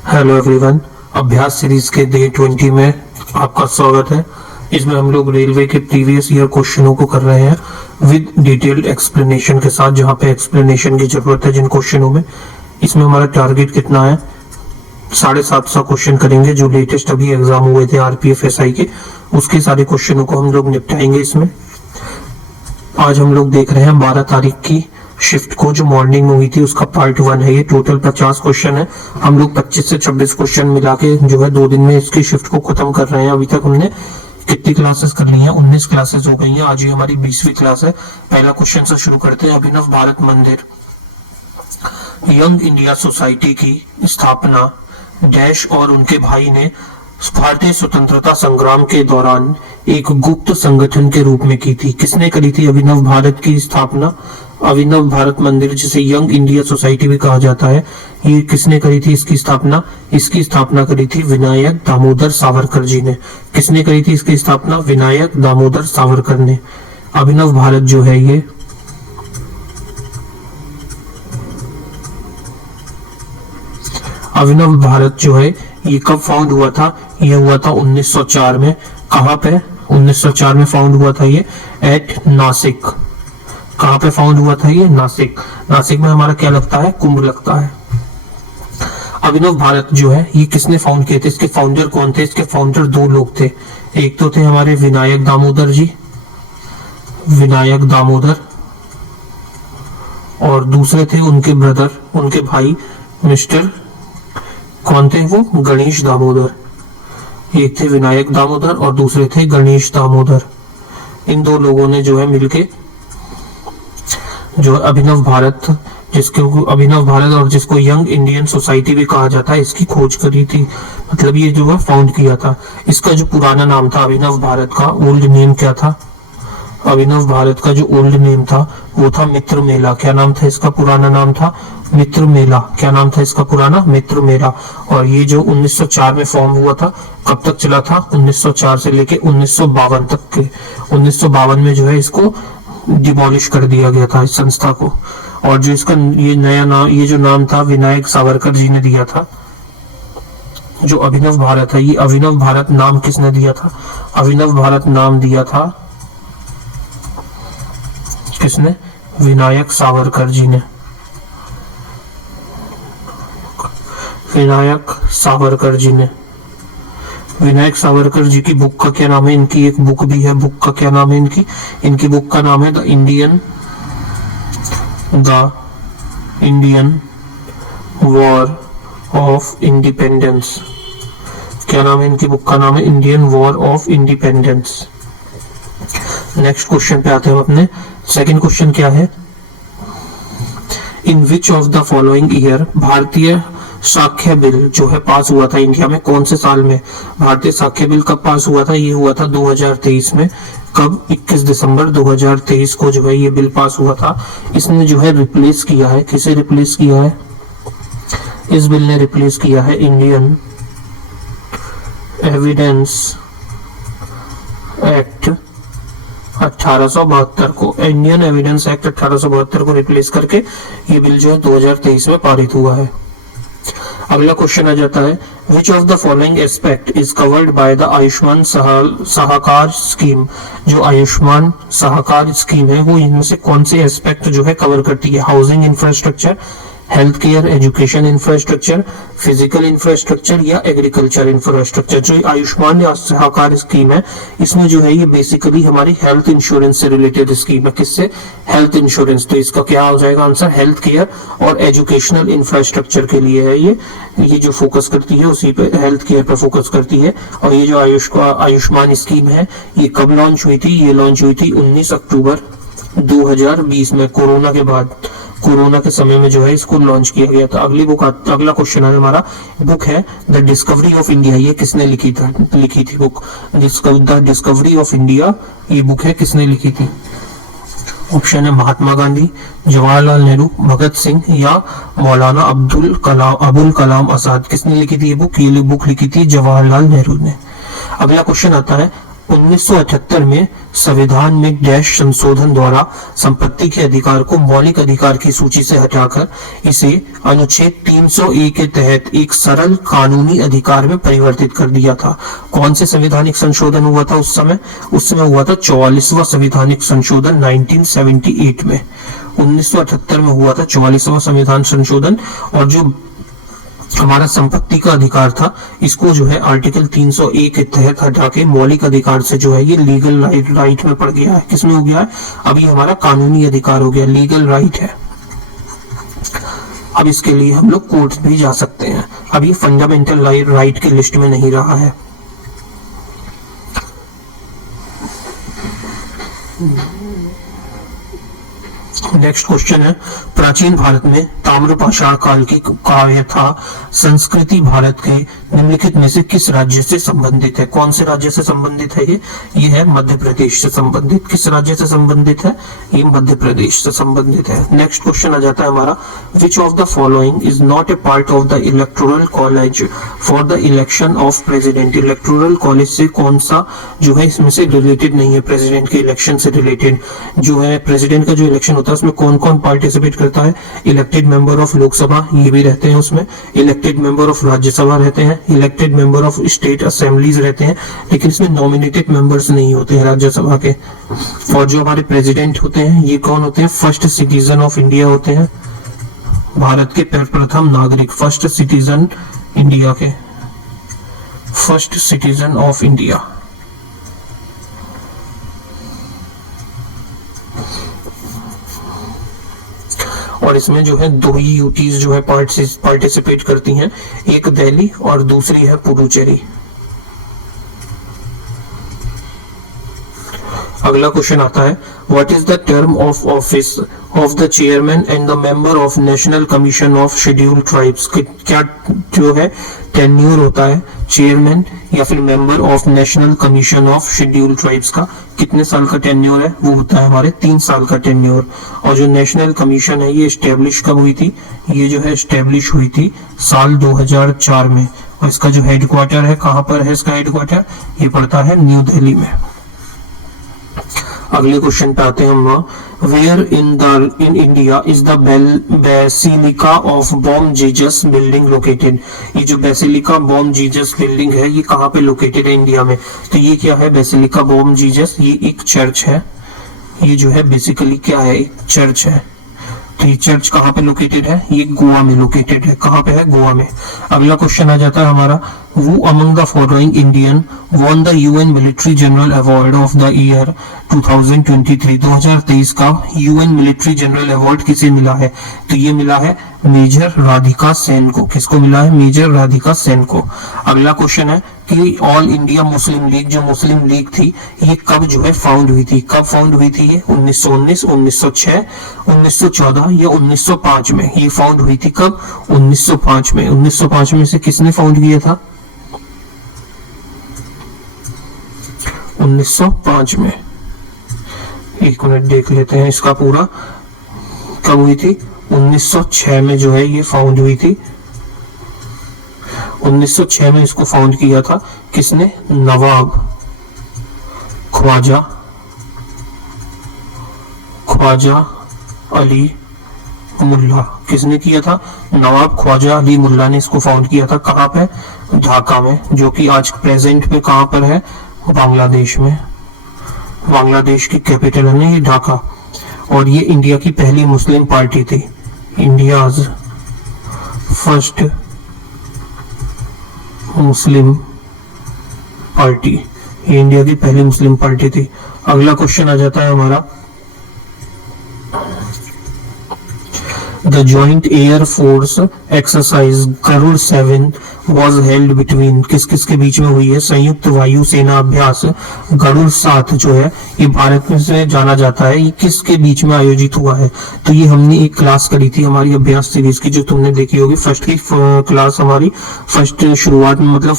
Hello everyone. अभ्यास series के day 20 में आपका स्वागत है। इसमें हम लोग रेलवे के प्रीवियस ईयर क्वेश्चनों को कर रहे हैं विद डिटेल्ड एक्सप्लेनेशन के साथ, जहां पे एक्सप्लेनेशन की जरूरत है जिन क्वेश्चनों में। इसमें हमारा टारगेट कितना है? 750 क्वेश्चन करेंगे जो लेटेस्ट अभी एग्जाम हुए थे आरपीएफ एसआई के, उसके सारे क्वेश्चनों को हम लोग निपटाएंगे इसमें। आज हम लोग देख रहे हैं 12 तारीख की शिफ्ट को, जो मॉर्निंग में हुई थी, उसका पार्ट 1 है ये। टोटल 50 क्वेश्चन है। हम लोग 25 से 26 क्वेश्चन मिला के जो है 2 दिन में इसकी शिफ्ट को खत्म कर रहे हैं। अभी तक हमने कितनी क्लासेस कर ली हैं? 19 क्लासेस हो गई हैं। आज ये हमारी 20वीं क्लास है। पहला क्वेश्चन से शुरू करते हैं। अभिनव भारत मंदिर यंग इंडिया सोसाइटी की स्थापना डैश और उनके भाई ने भारतीय स्वतंत्रता संग्राम के दौरान एक गुप्त संगठन के रूप में की थी। किसने करी थी अभिनव भारत की स्थापना? अभिनव भारत मंदिर, जिसे यंग इंडिया सोसाइटी भी कहा जाता है, ये किसने करी थी इसकी स्थापना? इसकी स्थापना करी थी विनायक दामोदर सावरकर जी ने। किसने करी थी इसकी स्थापना? विनायक दामोदर सावरकर ने। अभिनव भारत जो है ये अभिनव भारत जो है ये कब फाउंड हुआ था? ये हुआ था 1904 में। कहाँ पे? 1904 में फाउंड हुआ था ये एट नासिक। कहाँ पे फाउंड हुआ था ये? नासिक। नासिक में हमारा क्या लगता है? कुंभ लगता है। अभिनव भारत जो है ये किसने फाउंड किए थे? इसके फाउंडर कौन थे? इसके फाउंडर 2 लोग थे। एक तो थे हमारे विनायक दामोदर जी, विनायक दामोदर, और दूसरे थे उनके ब्रदर, उनके भाई मिस्टर, कौन थे वो? गणेश दामोदर। एक थे विनायक दामोदर और दूसरे थे गणेश दामोदर। इन 2 लोगों ने जो है मिलके जो अभिनव भारत, जिसको अभिनव भारत और जिसको यंग इंडियन सोसाइटी भी कहा जाता है, इसकी खोज करी थी। मतलब ये जो है फाउंड किया था। इसका जो पुराना नाम था अभिनव भारत का, ओल्ड नेम क्या था? अभिनव भारत का जो ओल्ड नेम था वो था मित्र मेला। क्या नाम था इसका? पुराना नाम था मित्र मेला। क्या नाम था इसका पुराना? मित्र मेला। और ये जो 1904 में फॉर्म हुआ था, कब तक चला था? 1904 से लेके 1952 तक के। 1952 में जो है इसको डिमोलिश कर दिया गया था इस संस्था को। और जो इसका ये नया नाम, ये जो नाम था विनायक सावरकर जी ने दिया था। जो अभिनव भारत है, ये अभिनव भारत नाम किसने दिया था? अभिनव भारत नाम दिया था किसने? विनायक सावरकर जी ने। विनायक सावरकर जी ने। विनायक सावरकर जी की बुक का क्या नाम है? इनकी एक बुक भी है। बुक का क्या नाम है इनकी? इनकी बुक का नाम है the Indian war of independence. क्या नाम है इनकी बुक का? नाम है Indian war of independence. Next question पे आते हैं अपने। सेकंड क्वेश्चन क्या है? In which of the following year भारतीय साख्य बिल जो है पास हुआ था इंडिया में? कौन से साल में भारतीय साख्य बिल कब पास हुआ था? ये हुआ था 2023 में। कब? 21 दिसंबर 2023 को जो है ये बिल पास हुआ था। इसने जो है रिप्लेस किया है, किसे रिप्लेस किया है? इस बिल ने रिप्लेस किया है इंडियन एविडेंस एक्ट 1872 को। इंडियन एविडेंस एक्ट 1872 को रिप्लेस करके ये बिल जो है 2023 में पारित हुआ है। अगला क्वेश्चन आ जाता है, which of the following aspect is covered by the Ayushman Sahakar scheme? जो आयुष्मान सहकार स्कीम है वो इनमें से कौन से एस्पेक्ट जो है कवर करती है? Housing infrastructure, health care, education infrastructure, physical infrastructure या एग्रीकल्चर इंफ्रास्ट्रक्चर। जो आयुष्मान सहकार स्कीम है इसमें जो है ये बेसिकली हमारी हेल्थ इंश्योरेंस से रिलेटेड स्कीम है। किससे? Health insurance. तो इसका क्या हो जाएगा आंसर? हेल्थ केयर और एजुकेशनल इंफ्रास्ट्रक्चर के लिए है ये जो फोकस करती है उसी पे, हेल्थ केयर पे फोकस करती है। और ये जो आयुष्मान स्कीम है ये कब लॉन्च हुई थी? ये लॉन्च हुई थी 19 अक्टूबर 2020 में, कोरोना के बाद, कोरोना के समय में जो है इसको लॉन्च किया गया था। अगला क्वेश्चन है हमारा, बुक है द डिस्कवरी ऑफ इंडिया। ये किसने लिखी थी book? The discovery of India, ये बुक है किसने लिखी थी? ऑप्शन है महात्मा गांधी, जवाहरलाल नेहरू, भगत सिंह या मौलाना अबुल कलाम आजाद। किसने लिखी थी ये बुक? ये बुक लिखी थी जवाहरलाल नेहरू ने। अगला क्वेश्चन आता है, 1978 में संविधान में डैश संशोधन द्वारा संपत्ति के अधिकार को मौलिक अधिकार की सूची से हटाकर इसे अनुच्छेद 300A के तहत एक सरल कानूनी अधिकार में परिवर्तित कर दिया था। कौन से संवैधानिक संशोधन हुआ था उस समय? उस समय हुआ था 44वां संवैधानिक संशोधन 1978 में। 1978 में हुआ था 44वां संविधान संशोधन, और जो हमारा संपत्ति का अधिकार था इसको जो है आर्टिकल 300A के तहत हटा के मौलिक अधिकार से जो है ये लीगल राइट में पड़ गया है। किसमें हो गया है? अब ये हमारा कानूनी अधिकार हो गया, लीगल राइट है। अब इसके लिए हम लोग कोर्ट भी जा सकते हैं। अब ये फंडामेंटल राइट की लिस्ट में नहीं रहा है। नेक्स्ट क्वेश्चन है, प्राचीन भारत में ताम्रपाषाण काल की काव्य था संस्कृति भारत के निम्नलिखित में से किस राज्य से संबंधित है? कौन से राज्य से संबंधित है ये है मध्य प्रदेश से संबंधित। किस राज्य से संबंधित है? ये मध्य प्रदेश से संबंधित है। नेक्स्ट क्वेश्चन आ जाता है हमारा, विच of the following is not a part of the electoral college for the election of president? Electoral college से कौन सा जो है इसमें से रिलेटेड नहीं है? प्रेसिडेंट के इलेक्शन से रिलेटेड जो है, प्रेसिडेंट का जो इलेक्शन होता है उसमें कौन कौन पार्टिसिपेट करता है? इलेक्टेड मेंबर ऑफ लोकसभा ये भी रहते हैं उसमें, इलेक्टेड मेंबर ऑफ राज्यसभा रहते हैं, elected member of state assemblies रहते हैं, लेकिन इसमें नॉमिनेटेड मेंबर्स नहीं होते हैं राज्यसभा के। और जो हमारे प्रेसिडेंट होते हैं ये कौन होते हैं? फर्स्ट सिटीजन ऑफ इंडिया होते हैं, भारत के प्रथम नागरिक, फर्स्ट सिटीजन इंडिया के, फर्स्ट सिटीजन ऑफ इंडिया। और इसमें जो है दो ही यूटीज जो है पार्टिसिपेट करती हैं, एक दिल्ली और दूसरी है पुडुचेरी। अगला क्वेश्चन आता है, what is the term of office of the chairman and the member of national commission of scheduled tribes? क्या जो है टेन्योर होता है चेयरमैन या फिर member of national commission of scheduled tribes का? कितने साल का टेन्योर है? वो होता है हमारे 3 साल का टेन्योर। और जो नेशनल कमीशन है ये स्टेब्लिश कब हुई थी? ये जो है स्टेब्लिश हुई थी साल 2004 में। और इसका जो हेडक्वार्टर है, कहाँ पर है इसका हेडक्वार्टर? ये पड़ता है न्यू दिल्ली में। अगले क्वेश्चन पे आते हैं हम, where in India is the Basilica of Bom Jesus building located? ये जो बेसिलिका बॉम जीसस बिल्डिंग है ये कहाँ पे लोकेटेड है इंडिया में? तो ये क्या है? बेसिलिका बॉम जीसस ये एक चर्च है। ये जो है बेसिकली क्या है? एक चर्च है। तो ये चर्च कहाँ पे लोकेटेड है? ये गोवा में लोकेटेड है। कहाँ पे है? गोवा में। अगला क्वेश्चन आ जाता है हमारा, who among the following Indian won the UN Military General Award of the year 2023? 2023 का UN मिलिट्री जनरल अवार्ड किसे मिला है? तो ये मिला है मेजर राधिका सेन को। किसको मिला है? मेजर राधिका सेन को। अगला क्वेश्चन है कि ऑल इंडिया मुस्लिम लीग, जो मुस्लिम लीग थी ये कब जो है फाउंड हुई थी? कब फाउंड हुई थी ये? 1919, 1906, 1914 या 1905 में? ये फाउंड हुई थी कब? 1905 में। 1905 में से किसने फाउंड किया था? 1905 में। एक मिनट देख लेते हैं इसका पूरा कब हुई थी। 1906 में जो है ये फाउंड हुई थी। 1906 में इसको फाउंड किया था किसने? नवाब ख्वाजा अली मुल्ला। किसने किया था? नवाब ख्वाजा अली मुल्ला ने इसको फाउंड किया था। कहाँ पे? ढाका में, जो कि आज प्रेजेंट में कहाँ पर है? बांग्लादेश में। बांग्लादेश की कैपिटल है ना ये ढाका। और ये इंडिया की पहली मुस्लिम पार्टी थी, इंडियाज फर्स्ट मुस्लिम पार्टी। ये इंडिया की पहली मुस्लिम पार्टी थी। अगला क्वेश्चन आ जाता है हमारा, The joint air force exercise Garuda 7 was held between? किस किस के बीच में हुई है? संयुक्त वायु सेना अभ्यास गरुड़ 7 जो है ये भारत में से जाना जाता है, ये किसके बीच में आयोजित हुआ है? तो ये हमने एक क्लास करी थी हमारी अभ्यास सीरीज की, जो तुमने देखी होगी। फर्स्ट की क्लास हमारी फर्स्ट शुरुआत में, मतलब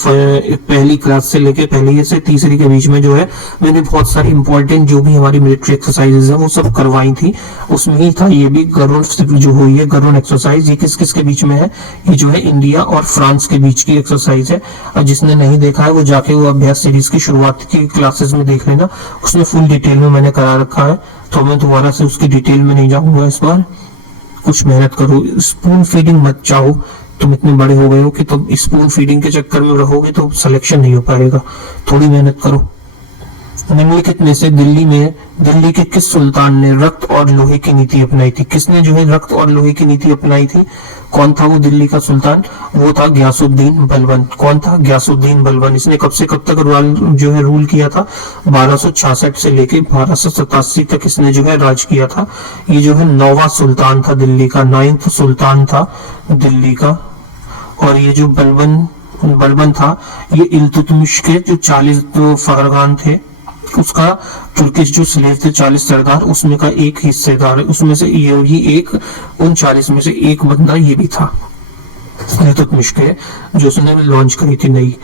पहली क्लास से लेके पहली से तीसरी के बीच में जो है मैंने बहुत सारी इंपॉर्टेंट जो भी हमारी मिलिट्री एक्सरसाइजेज है वो सब करवाई थी। उसमें ही था ये भी गरुड़ जो हुई है ये गरुड़ एक्सरसाइज, ये किस किस के बीच में है, ये जो है इंडिया और फ्रांस के बीच की एक्सरसाइज है। और जिसने नहीं देखा है वो जाके वो अभ्यास सीरीज की शुरुआत की क्लासेस में देख लेना, उसमें फुल डिटेल में मैंने करा रखा है, तो मैं दोबारा से उसकी डिटेल में नहीं जाऊंगा इस बार। कुछ मेहनत करो, स्पून फीडिंग मत चाहो, तुम इतने बड़े हो गए हो कि तुम स्पून फीडिंग के चक्कर में रहोगे तो सिलेक्शन नहीं हो पाएगा, थोड़ी मेहनत करो। निम्नलिखित में से दिल्ली के किस सुल्तान ने रक्त और लोहे की नीति अपनाई थी? किसने जो है रक्त और लोहे की नीति अपनाई थी? कौन था वो दिल्ली का सुल्तान? वो था गयासुद्दीन बलबन। कौन था? गयासुद्दीन बलबन। इसने कब से कब तक जो है रूल किया था? 1266 से लेके 1287 तक इसने जो है राज किया था। ये जो है 9वां सुल्तान था दिल्ली का, 9th सुल्तान था दिल्ली का। और ये जो बलबन था ये इल्तुतमिश के जो 40 फरगान थे उसका तुर्किश जो स्लेव थे 40 सरदार, उसमें का एक हिस्सेदार है, उसमें से ये एक उन 40 में से एक बंदा ये भी था इल्तुतमिश के, जो उसने लॉन्च करी थी नई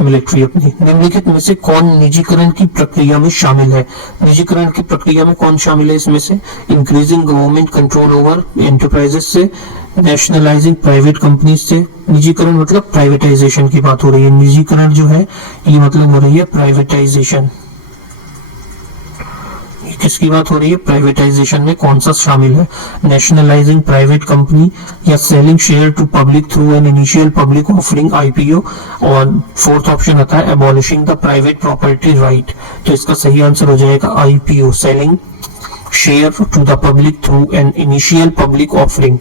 मिलिट्री अपनी। निम्नलिखित में से कौन निजीकरण की प्रक्रिया में शामिल है? निजीकरण की प्रक्रिया में कौन शामिल है इसमें से? Increasing government control over enterprises से, नेशनलाइजिंग प्राइवेट कंपनीज से। निजीकरण मतलब प्राइवेटाइजेशन की बात हो रही है, निजीकरण जो है ये मतलब हो रही है प्राइवेटाइजेशन। किसकी बात हो रही है? प्राइवेटाइजेशन में कौन सा शामिल है? नेशनलाइजिंग प्राइवेट कंपनी या selling share to public through an initial public offering IPO. और फोर्थ ऑप्शन आता है abolishing the private property right. तो इसका सही आंसर हो जाएगा IPO, selling share to the public through an initial public offering.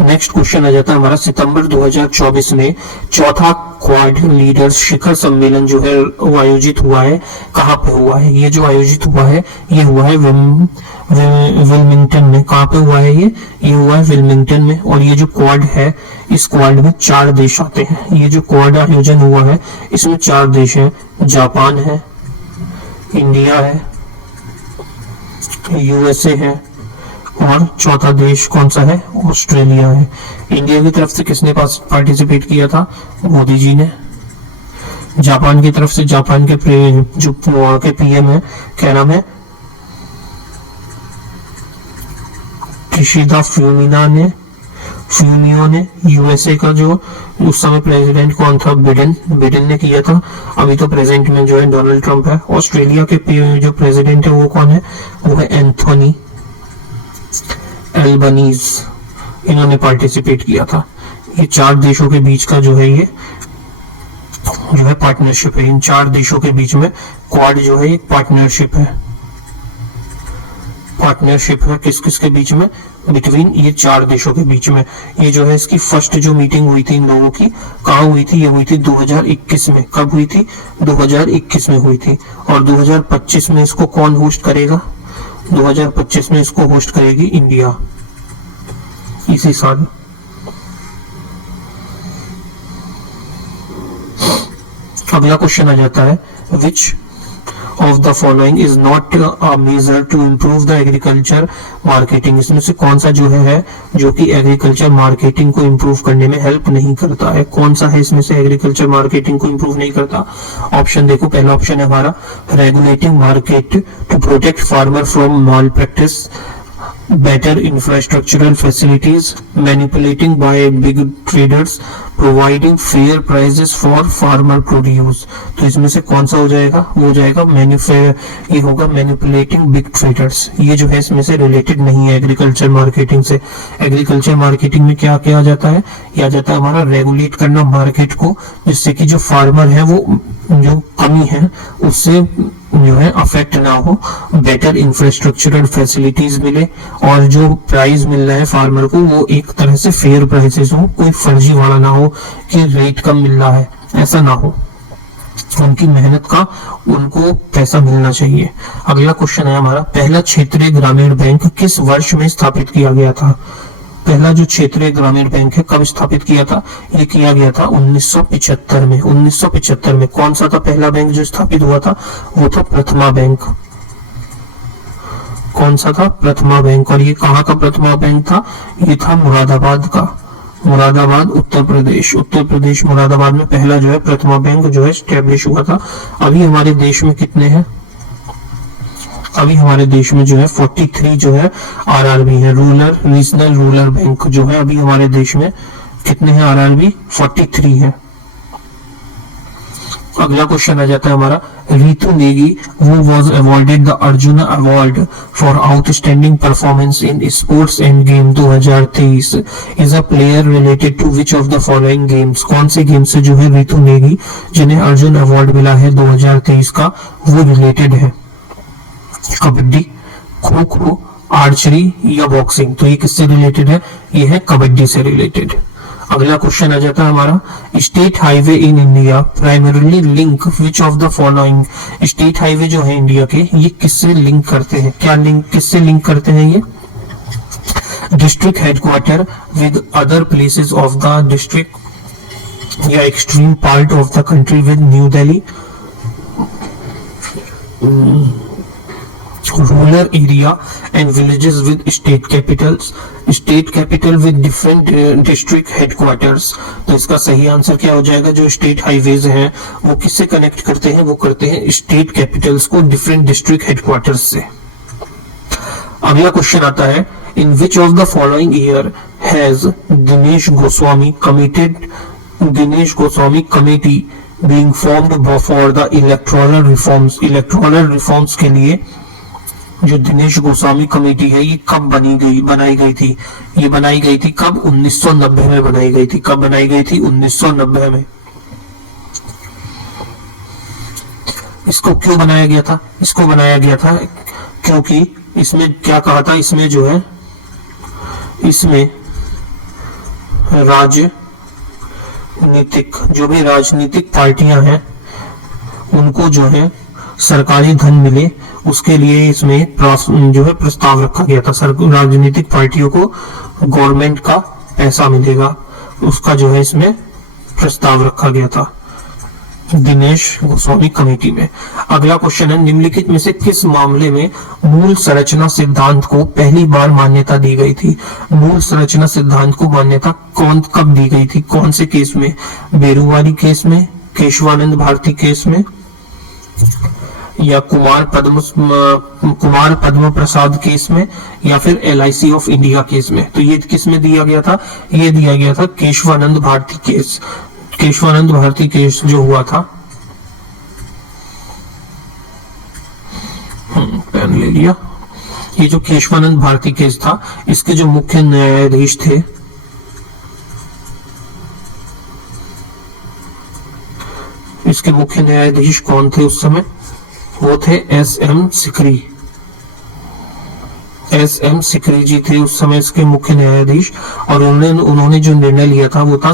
Next question आ जाता है हमारा, सितंबर 2024 में चौथा क्वाड लीडर्स शिखर सम्मेलन जो है वो आयोजित हुआ है। कहाँ पे हुआ है? ये जो आयोजित हुआ है ये हुआ है विल्मिंगटन में। कहाँ पे हुआ है ये हुआ है विल्मिंगटन में। और ये जो क्वाड है इस क्वाड में 4 देश आते हैं। ये जो क्वाड आयोजन हुआ है इसमें 4 देश हैं, जापान है, इंडिया है, यूएसए है और चौथा देश कौन सा है? ऑस्ट्रेलिया है। इंडिया की तरफ से किसने पार्टिसिपेट किया था? मोदी जी ने। जापान की तरफ से जापान के जो वहां के पीएम है, क्या नाम है? किशिदा फ्यूमियो ने। यूएसए का जो उस समय प्रेसिडेंट कौन था? बिडेन ने किया था। अभी तो प्रेजेंट में जो है डोनाल्ड ट्रंप है। ऑस्ट्रेलिया के जो प्रेसिडेंट है वो कौन है? वो है एंथोनी एल्बनीज। इन्होंने पार्टिसिपेट किया था। ये 4 देशों के बीच का जो है ये जो है पार्टनरशिप है। इन 4 देशों के बीच में क्वाड जो है एक पार्टनरशिप है। पार्टनरशिप है किस किस के बीच में? बिटवीन ये 4 देशों के बीच में। ये जो है इसकी फर्स्ट जो मीटिंग हुई थी इन लोगों की, कहाँ हुई थी? ये हुई थी 2021 में। कब हुई थी? 2021 में हुई थी। और 2025 में इसको कौन होस्ट करेगा? 2025 में इसको होस्ट करेगी इंडिया इसी साल। अगला क्वेश्चन आ जाता है, विच of the following is not a measure to improve the agriculture marketing। इसमें से कौन सा जो है जो कि एग्रीकल्चर मार्केटिंग को इम्प्रूव करने में हेल्प नहीं करता है? कौन सा है इसमें से एग्रीकल्चर मार्केटिंग को इम्प्रूव नहीं करता? ऑप्शन देखो, पहला ऑप्शन है हमारा regulating market to protect farmer from malpractice, better infrastructural facilities, manipulating by big traders, providing fair prices for farmer produce। तो इसमें से कौन सा हो जाएगा? वो हो जाएगा ये होगा मैनिपुलेटिंग बिग ट्रेडर्स। ये जो है इसमें से रिलेटेड नहीं है एग्रीकल्चर मार्केटिंग से। एग्रीकल्चर मार्केटिंग में क्या किया जाता है? ये आ जाता है हमारा रेगुलेट करना मार्केट को, जिससे कि जो फार्मर है वो जो कमी है उससे जो है अफेक्ट ना हो, बेटर इंफ्रास्ट्रक्चरल फैसिलिटीज मिले और जो प्राइस मिल रहा है फार्मर को वो एक तरह से फेयर प्राइसेस हो, कोई फर्जी वाला ना हो कि रेट कम मिल रहा है, ऐसा ना हो। उनकी मेहनत का उनको पैसा मिलना चाहिए। अगला क्वेश्चन है हमारा, पहला क्षेत्रीय ग्रामीण बैंक किस वर्ष में स्थापित किया गया था? पहला जो क्षेत्रीय ग्रामीण बैंक है कब स्थापित किया था? ये किया गया था 1975 में। 1975 में कौन सा था पहला बैंक जो स्थापित हुआ था? वो था प्रथमा बैंक। कौन सा था? प्रथमा बैंक। और ये कहाँ का प्रथमा बैंक था? ये था मुरादाबाद का, मुरादाबाद उत्तर प्रदेश। उत्तर प्रदेश मुरादाबाद में पहला जो है प्रथमा बैंक जो है स्टैब्लिश हुआ था। अभी हमारे देश में कितने हैं? अभी हमारे देश में जो है 43 जो है आरआरबी है, रूरल रीजनल रूरल बैंक जो है अभी हमारे देश में कितने हैं आरआरबी? 43 है। अगला क्वेश्चन आ जाता है हमारा, Ritu Negi who was awarded the Arjuna Award for outstanding performance in sports and game 2023 is a player related to which of the following games? कौन से गेम से जो है रितु नेगी जिन्हें अर्जुन अवार्ड मिला है 2023 का वो रिलेटेड है? कबड्डी, खो खो, आर्चरी या बॉक्सिंग? तो ये किससे रिलेटेड है? ये है कबड्डी से रिलेटेड। अगला क्वेश्चन आ जाता है हमारा, state highway in India primarily link which of the following? State highway जो है इंडिया के ये किससे लिंक करते हैं? क्या लिंक किससे लिंक करते हैं ये? District headquarter with other places of the district या extreme part of the country with New Delhi, rural area and villages with state capitals, state capital with different district headquarters। तो इसका सही आंसर क्या हो जाएगा? जो स्टेट हाईवेज हैं वो किससे कनेक्ट करते हैं? वो करते हैं स्टेट कैपिटल्स को डिफरेंट डिस्ट्रिक्ट हेडक्वार्टर्स से। अगला क्वेश्चन आता है, in which of the following year has Dinesh Goswami committee being formed for the electoral reforms? Electoral reforms के लिए जो दिनेश गोस्वामी कमेटी है ये कब बनाई गई थी? ये बनाई गई थी कब? 1990 में बनाई गई थी। कब बनाई गई थी? 1990 में। इसको क्यों बनाया गया था? इसको बनाया गया था क्योंकि इसमें क्या कहा था? इसमें जो है इसमें जो भी राजनीतिक पार्टियां हैं उनको जो है सरकारी धन मिले उसके लिए इसमें जो है प्रस्ताव रखा गया था। राजनीतिक पार्टियों को गवर्नमेंट का पैसा मिलेगा उसका जो है इसमें प्रस्ताव रखा गया था दिनेश गोस्वामी कमेटी में। अगला क्वेश्चन है, निम्नलिखित में से किस मामले में मूल संरचना सिद्धांत को पहली बार मान्यता दी गई थी? मूल संरचना सिद्धांत को मान्यता कब दी गई थी? कौन से केस में? बेरुवारी केस में, केशवानंद भारती केस में, या कुमार पद्म प्रसाद केस में, या फिर LIC ऑफ इंडिया केस में? तो ये किस में दिया गया था? ये दिया गया था केशवानंद भारती केस। केशवानंद भारती केस जो हुआ था, पेन ले लिया, ये जो केशवानंद भारती केस था इसके जो मुख्य न्यायाधीश थे इसके मुख्य न्यायाधीश कौन थे उस समय? वो थे SM सिकरी जी थे उस समय इसके मुख्य न्यायाधीश। और उन्होंने जो निर्णय लिया था वो था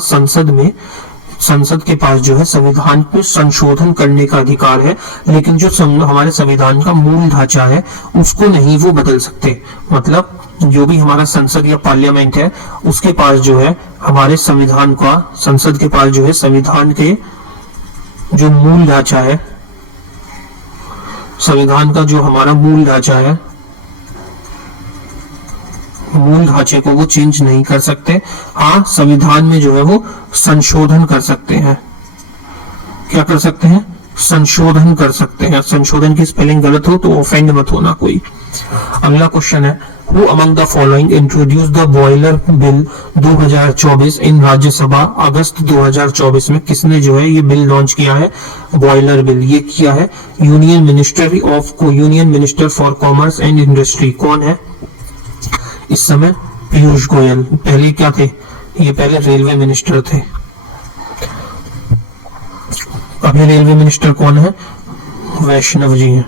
संसद के पास जो है संविधान में संशोधन करने का अधिकार है, लेकिन जो हमारे संविधान का मूल ढांचा है उसको नहीं वो बदल सकते। मतलब जो भी हमारा संसद या पार्लियामेंट है उसके पास जो है हमारे संविधान का, संसद के पास जो है संविधान के जो मूल ढांचा है, संविधान का जो हमारा मूल ढांचा है, मूल ढांचे को वो चेंज नहीं कर सकते। हाँ, संविधान में जो है वो संशोधन कर सकते हैं। क्या कर सकते हैं? संशोधन कर सकते हैं। संशोधन की स्पेलिंग गलत हो तो ऑफेंड मत होना कोई। अगला क्वेश्चन है, who among the following introduce the boiler bill 2024 इन राज्यसभा? अगस्त 2024 में किसने जो है ये बिल लॉन्च किया है? बॉयलर बिल ये किया है union minister for commerce and industry. कौन है इस समय? पीयूष गोयल। पहले क्या थे? ये पहले रेलवे मिनिस्टर थे। अभी रेलवे मिनिस्टर कौन है? वैष्णव जी हैं।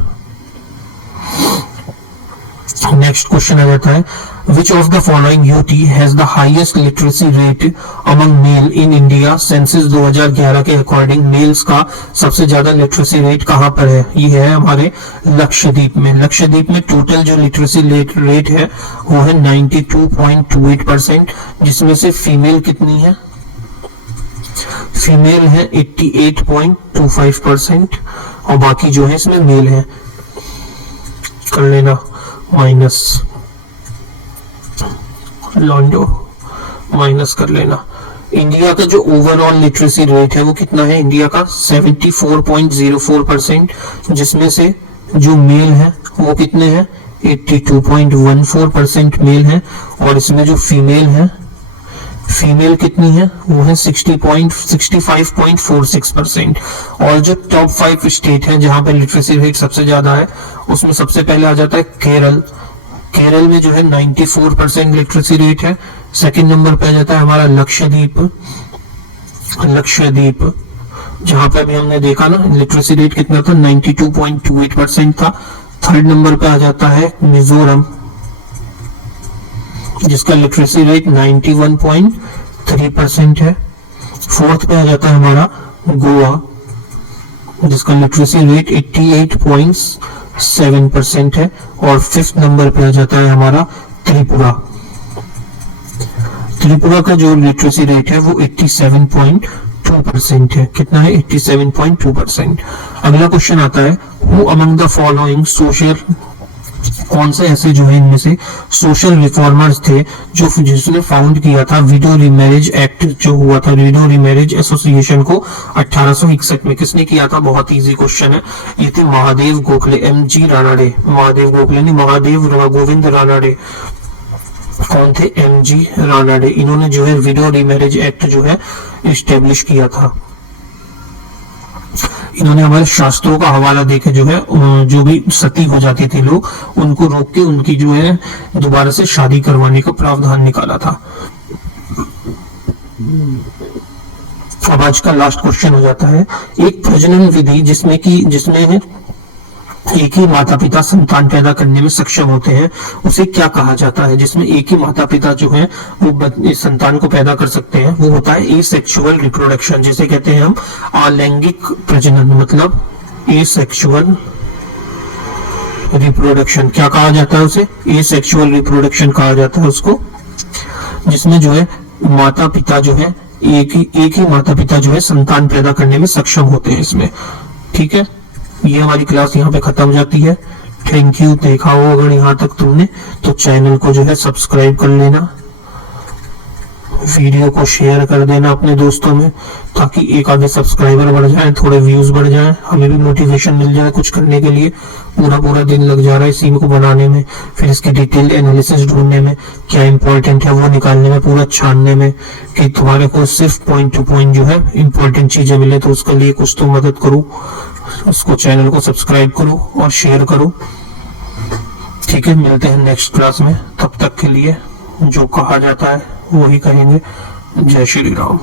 नेक्स्ट क्वेश्चन आ जाता है, which of the following UT has the highest literacy rate among male in India? Census 2011 के अकॉर्डिंग मेल्स का सबसे ज्यादा लिटरेसी रेट कहां पर है? ये है हमारे लक्षद्वीप में। लक्षद्वीप में टोटल जो लिटरेसी रेट है वो है 92.28%, जिसमें से फीमेल कितनी है? फीमेल है 88.25% और बाकी जो है इसमें मेल है। कर लेना माइनस, लॉन्डो माइनस कर लेना। इंडिया का जो ओवरऑल लिटरेसी रेट है वो कितना है? इंडिया का 74.04%, जिसमें से जो मेल है वो कितने हैं, 82.14% मेल है। और इसमें जो फीमेल है, फीमेल कितनी है, वो है 65.46%। और जो टॉप 5 स्टेट हैं जहां पे लिटरेसी रेट सबसे ज्यादा है, उसमें सबसे पहले आ जाता है केरल। केरल में जो है 94% लिटरेसी रेट है। सेकंड नंबर पे आ जाता है हमारा लक्षद्वीप, लक्षद्वीप जहां पे अभी हमने देखा ना लिटरेसी रेट कितना था, 92.28% था। थर्ड नंबर पे आ जाता है मिजोरम, जिसका लिटरेसी रेट 91.3% है। फोर्थ पे आ जाता है हमारा गोवा, जिसका लिटरेसी रेट 88.7% है। और फिफ्थ नंबर पे आ जाता है हमारा त्रिपुरा। त्रिपुरा का जो लिटरेसी रेट है वो 87.2% है। कितना है, 87.2%। अगला क्वेश्चन आता है, who among the following social, कौन से ऐसे जो है इनमें से सोशल रिफॉर्मर्स थे जो जिसने फाउंड किया था विडो रीमैरिज एक्ट जो हुआ था, विडो रीमैरिज एसोसिएशन को 1861 में। किसने किया था, बहुत इजी क्वेश्चन है। ये थे महादेव गोखले, MG रानाडे, महादेव गोखले नहीं, महादेव गोविंद रानाडे। कौन थे, MG रानाडे। इन्होंने जो है विडो रीमैरिज एक्ट जो है एस्टेब्लिश किया था। इन्होंने हमारे शास्त्रों का हवाला देके जो है जो भी सती हो जाती थी लोग, उनको रोक के उनकी जो है दोबारा से शादी करवाने का प्रावधान निकाला था। अब आज का लास्ट क्वेश्चन हो जाता है, एक प्रजनन विधि जिसमें एक ही माता पिता संतान पैदा करने में सक्षम होते हैं, उसे क्या कहा जाता है। जिसमें एक ही माता पिता जो है वो संतान को पैदा कर सकते हैं, वो होता है एसेक्सुअल रिप्रोडक्शन, जिसे कहते हैं हम अलैंगिक प्रजनन, मतलब एसेक्सुअल रिप्रोडक्शन। क्या कहा जाता है उसे, एसेक्सुअल रिप्रोडक्शन कहा जाता है उसको, जिसमें जो है माता पिता जो है एक ही माता पिता जो है संतान पैदा करने में सक्षम होते हैं इसमें। ठीक है, ये हमारी क्लास यहाँ पे खत्म हो जाती है। Thank you. देखा हो अगर यहाँ तक तुमने तो चैनल को जो है सब्सक्राइब कर लेना, वीडियो को शेयर कर देना अपने दोस्तों में, ताकि एक आधे सब्सक्राइबर बढ़ जाए, थोड़े व्यूज बढ़ जाए, हमें भी मोटिवेशन मिल जाए कुछ करने के लिए। पूरा दिन लग जा रहा है इसी को बनाने में, फिर इसके डिटेल एनालिसिस ढूंढने में, क्या इंपॉर्टेंट है वो निकालने में, पूरा छानने में, कि तुम्हारे को सिर्फ पॉइंट टू पॉइंट जो है इंपॉर्टेंट चीजें मिले। तो उसके लिए कुछ तो मदद करो, उसको चैनल को सब्सक्राइब करो और शेयर करो। ठीक है, मिलते हैं नेक्स्ट क्लास में। तब तक के लिए जो कहा जाता है वही कहेंगे। जय श्री राम।